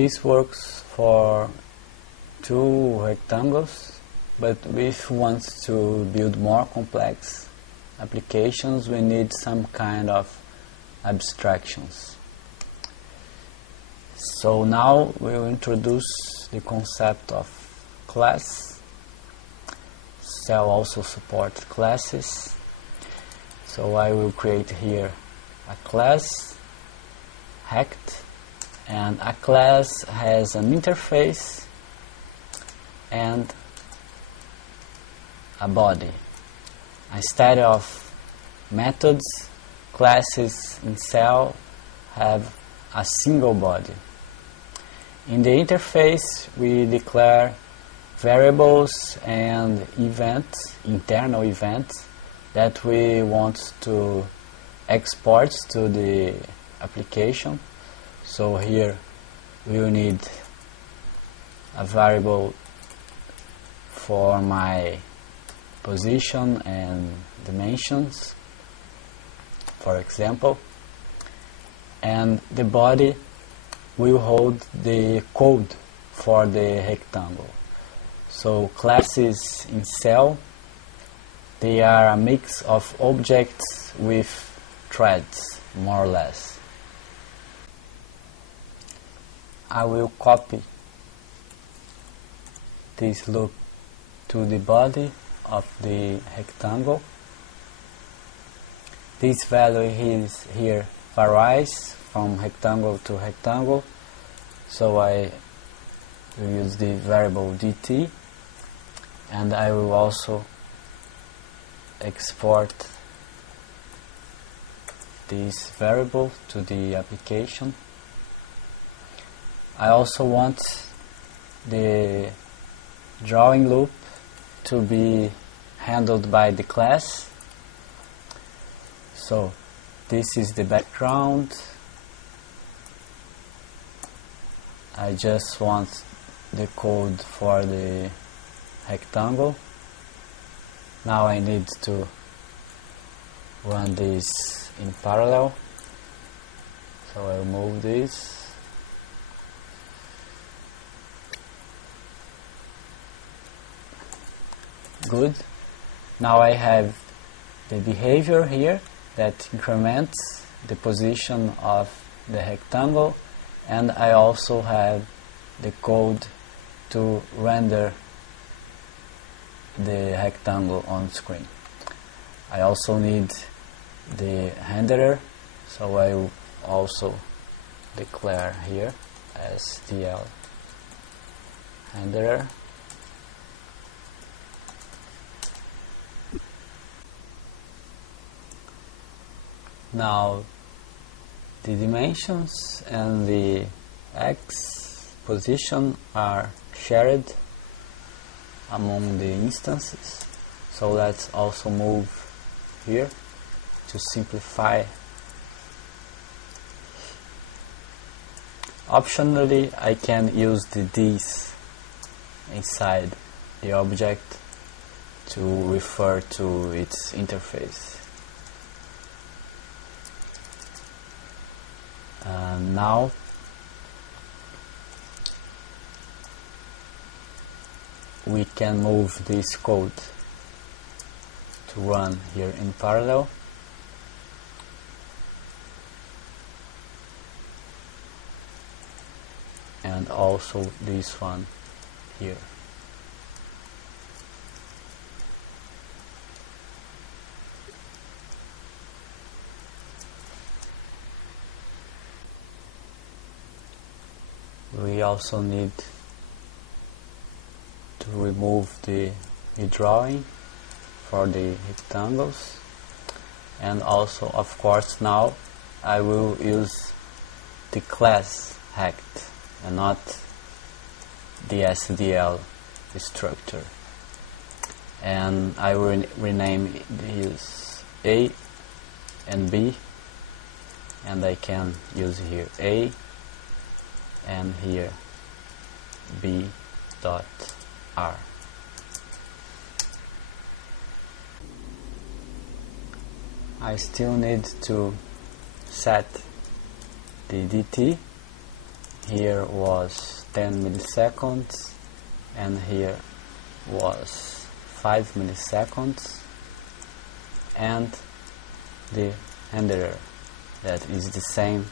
This works for two rectangles, but if we want to build more complex applications, we need some kind of abstractions. So now we'll introduce the concept of class. Cell also supports classes. So I will create here a class, Rect, and a class has an interface and a body. Instead of methods, classes in Cell have a single body. In the interface, we declare variables and events, internal events, that we want to export to the application. So here we will need a variable for my position and dimensions, for example, and the body will hold the code for the rectangle. So classes in Cell, they are a mix of objects with threads, more or less. I will copy this loop to the body of the rectangle. This value is here varies from rectangle to rectangle, so I will use the variable dt, and I will also export this variable to the application. I also want the drawing loop to be handled by the class. So this is the background. I just want the code for the rectangle. Now I need to run this in parallel. So I'll move this. Good. Now I have the behavior here that increments the position of the rectangle, and I also have the code to render the rectangle on screen. I also need the renderer, so I will also declare here STL renderer. Now the dimensions and the X position are shared among the instances, so let's also move here to simplify. Optionally, I can use the D's inside the object to refer to its interface. Now we can move this code to run here in parallel. And also this one here. We also need to remove the redrawing for the rectangles, and also, of course, now I will use the class Rect and not the SDL structure, and I will rename these A and B, and I can use here A and here B dot R. I still need to set the DT here was 10 milliseconds, and here was 5 milliseconds, and the handler that is the same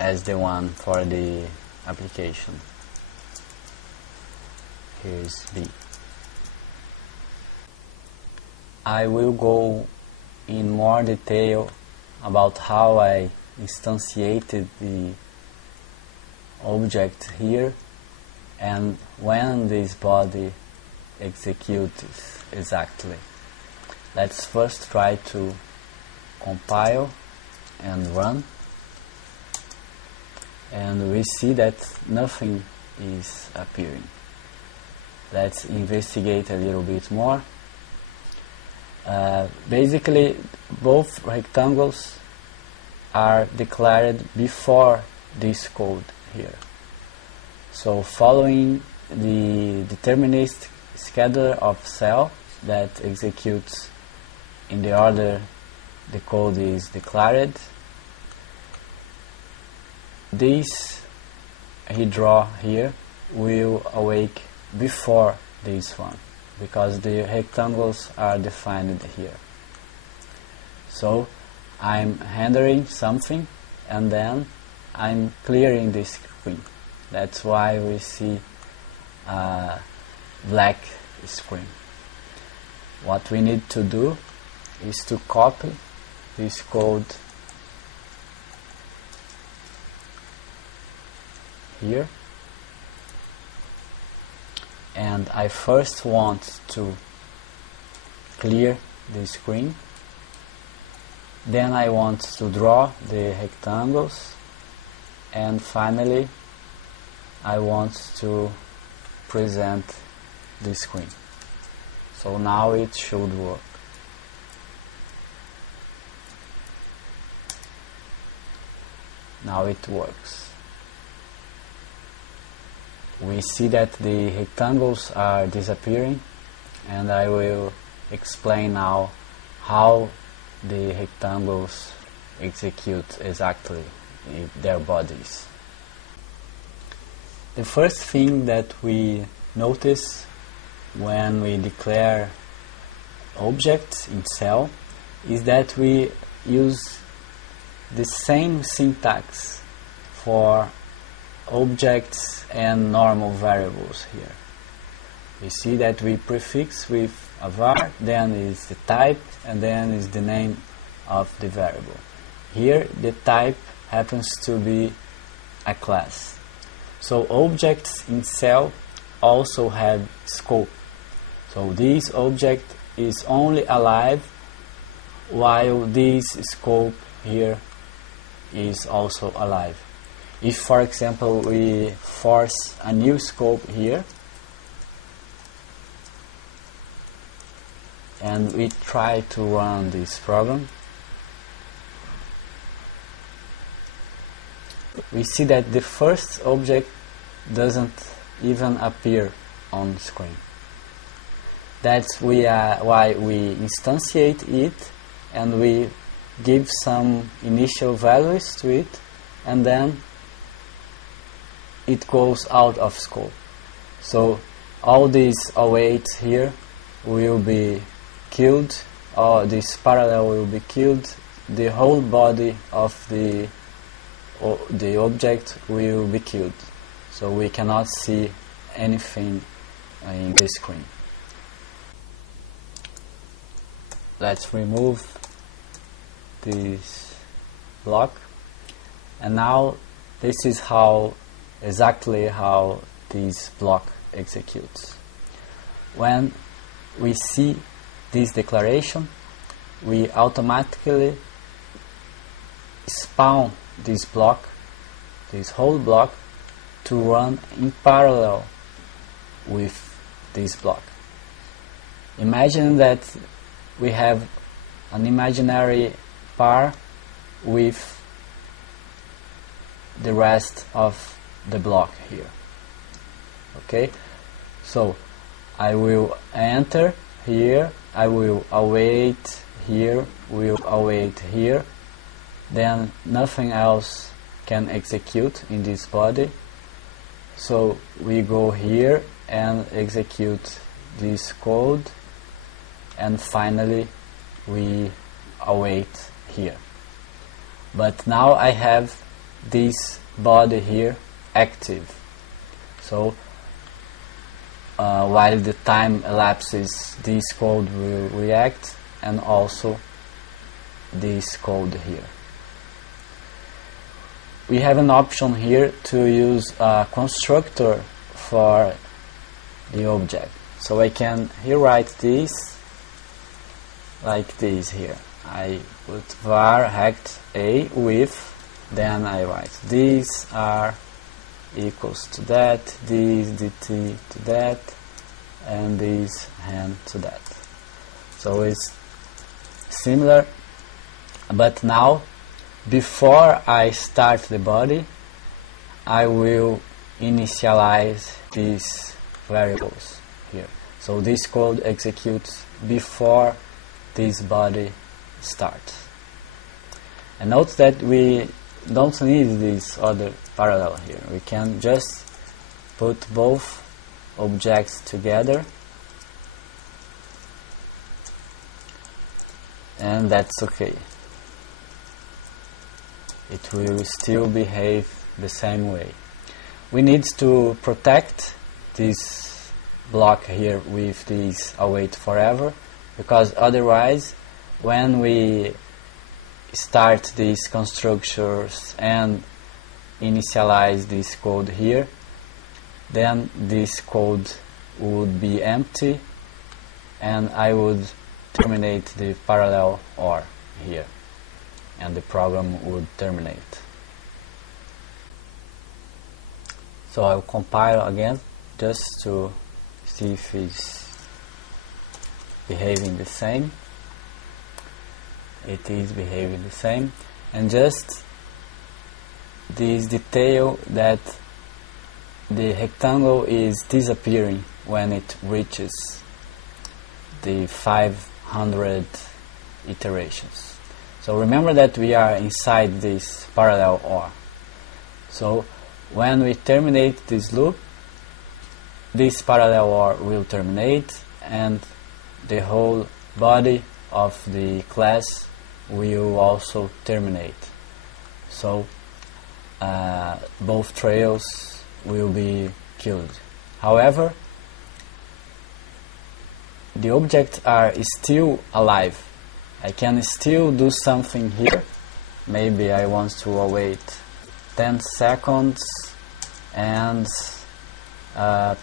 as the one for the application. Here is B. I will go in more detail about how I instantiated the object here and when this body executes exactly. Let's first try to compile and run, and we see that nothing is appearing. Let's investigate a little bit more. Basically, both rectangles are declared before this code here. So following the deterministic scheduler of cell that executes in the order the code is declared, this he draw here will awake before this one, because the rectangles are defined here. So I'm rendering something and then I'm clearing the screen. That's why we see a black screen. What we need to do is to copy this code here, and I first want to clear the screen, then I want to draw the rectangles, and finally I want to present the screen. So now it should work. Now it works. We see that the rectangles are disappearing, and I will explain now how the rectangles execute exactly their bodies. The first thing that we notice when we declare objects in cell is that we use the same syntax for objects and normal variables here. We see that we prefix with a var, then is the type, and then is the name of the variable. Here the type happens to be a class. So objects in cell also have scope. So this object is only alive while this scope here is also alive. If, for example, we force a new scope here and we try to run this program, we see that the first object doesn't even appear on screen. That's why we instantiate it and we give some initial values to it, and then it goes out of scope. So all these awaits here will be killed, or this parallel will be killed, the whole body of the object will be killed. So we cannot see anything in the screen. Let's remove this block, and now this is exactly how this block executes. When we see this declaration, we automatically spawn this block, this whole block, to run in parallel with this block. Imagine that we have an imaginary par with the rest of the block here. Okay, so I will enter here, I will await here, will await here, then nothing else can execute in this body. So we go here and execute this code, and finally we await here. But now I have this body here active. So while the time elapses, this code will react, and also this code here. We have an option here to use a constructor for the object. So I can here write this like this here. I put var hect a with, then I write these are equals to that, this dt to that, and this hand to that. So it's similar, but now before I start the body, I will initialize these variables here. So this code executes before this body starts. And note that we don't need this other parallel here. We can just put both objects together, and that's okay. It will still behave the same way. We need to protect this block here with this await forever, because otherwise when we start these constructors and initialize this code here, then this code would be empty and I would terminate the parallel OR here, and the program would terminate. So I'll compile again just to see if it's behaving the same. It is behaving the same, and just this detail that the rectangle is disappearing when it reaches the 500 iterations. So remember that we are inside this parallel OR. So when we terminate this loop, this parallel OR will terminate, and the whole body of the class will also terminate. So both trails will be killed. However, the objects are still alive. I can still do something here. Maybe I want to await 10 seconds and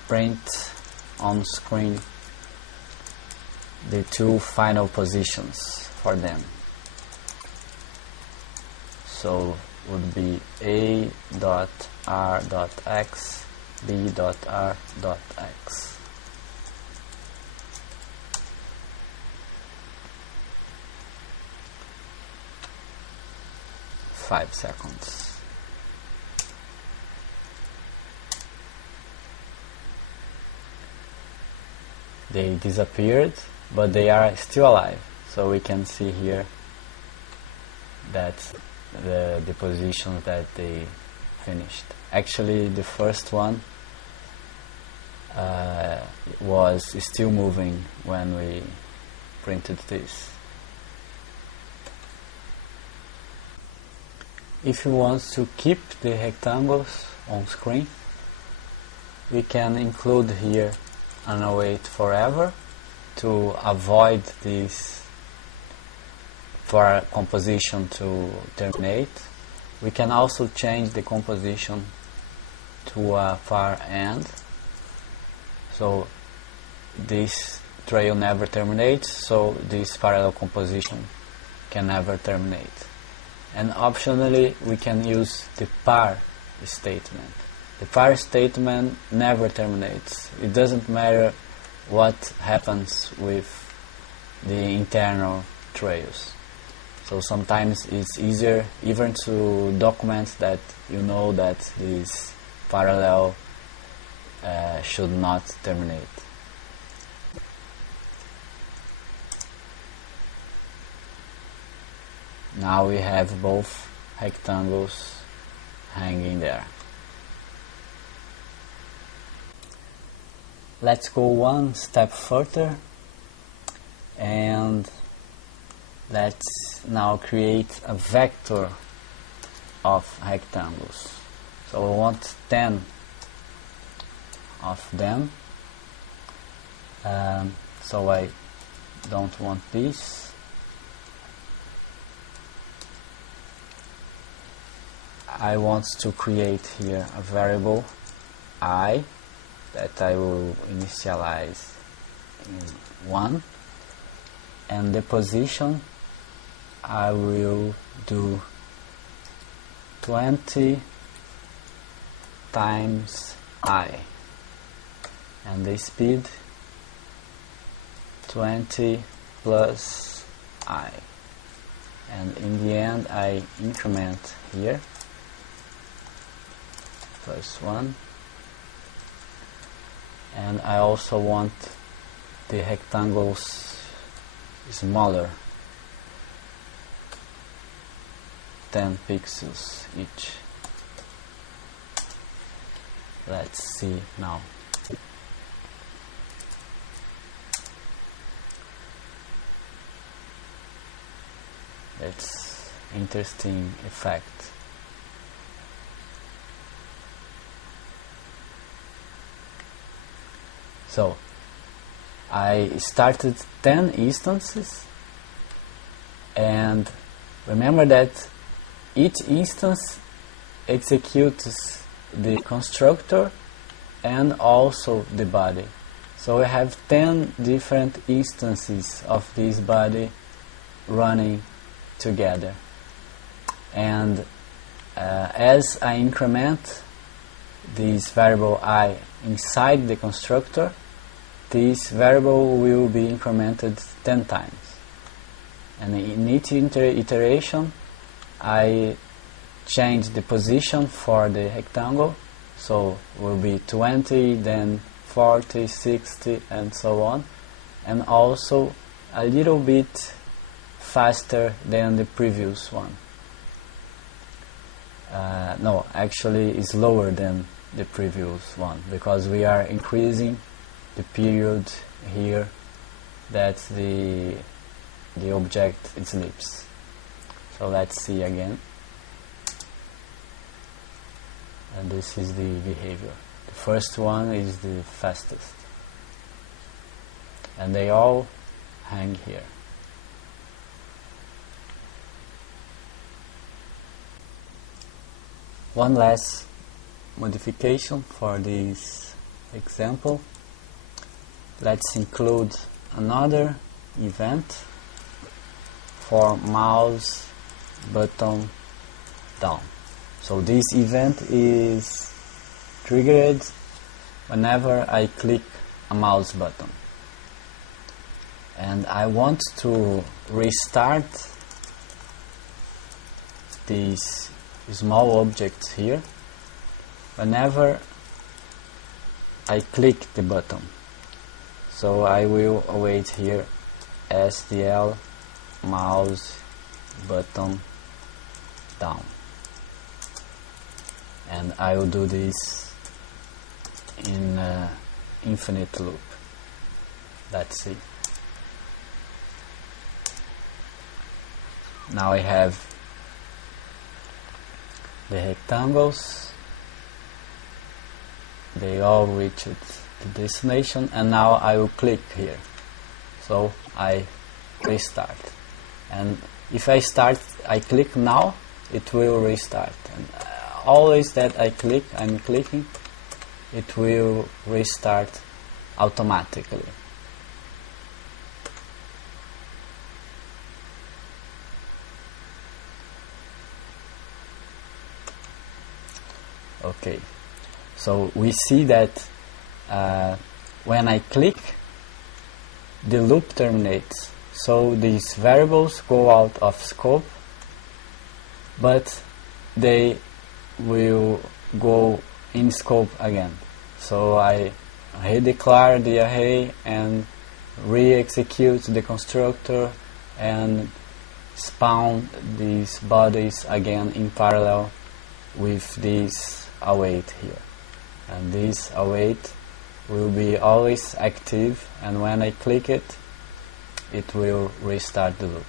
print on screen the two final positions for them. So would be a.r.x, b.r.x. Five seconds. They disappeared, but they are still alive. So we can see here that the positions that they finished. Actually, the first one was still moving when we printed this. If you want to keep the rectangles on screen, we can include here an await forever to avoid this for a composition to terminate. We can also change the composition to a far end, so this trail never terminates, so this parallel composition can never terminate. And optionally, we can use the par statement. The par statement never terminates. It doesn't matter what happens with the internal trails. So sometimes it's easier even to document that you know that this parallel should not terminate. Now we have both rectangles hanging there. Let's go one step further and let's now create a vector of rectangles. So I want 10 of them. So I don't want this. I want to create here a variable I that I will initialize in 1, and the position I will do 20 times I, and the speed 20 plus I, and in the end I increment here plus 1, and I also want the rectangles smaller, 10 pixels each. Let's see now. It's interesting effect. So I started 10 instances, and remember that each instance executes the constructor and also the body. So I have 10 different instances of this body running together, and as I increment this variable I inside the constructor, this variable will be incremented 10 times, and in each iteration I change the position for the rectangle, so will be 20, then 40, 60 and so on, and also a little bit faster than the previous one. No, actually it's lower than the previous one, because we are increasing the period here that the object sleeps. So let's see again, and this is the behavior. The first one is the fastest, and they all hang here. One last modification for this example. Let's include another event for mouse button down. So this event is triggered whenever I click a mouse button, and I want to restart these small objects here whenever I click the button. So I will await here SDL mouse button down, and I will do this in infinite loop. Let's see. Now I have the rectangles, they all reached the destination, and now I will click here. So I restart, and if I click now, it will restart, and always that I'm clicking, it will restart automatically. Okay, so we see that when I click, the loop terminates. So these variables go out of scope, but they will go in scope again. So I redeclare the array and re-execute the constructor and spawn these bodies again in parallel with this await here, and this await will be always active, and when I click it, it will restart the loop.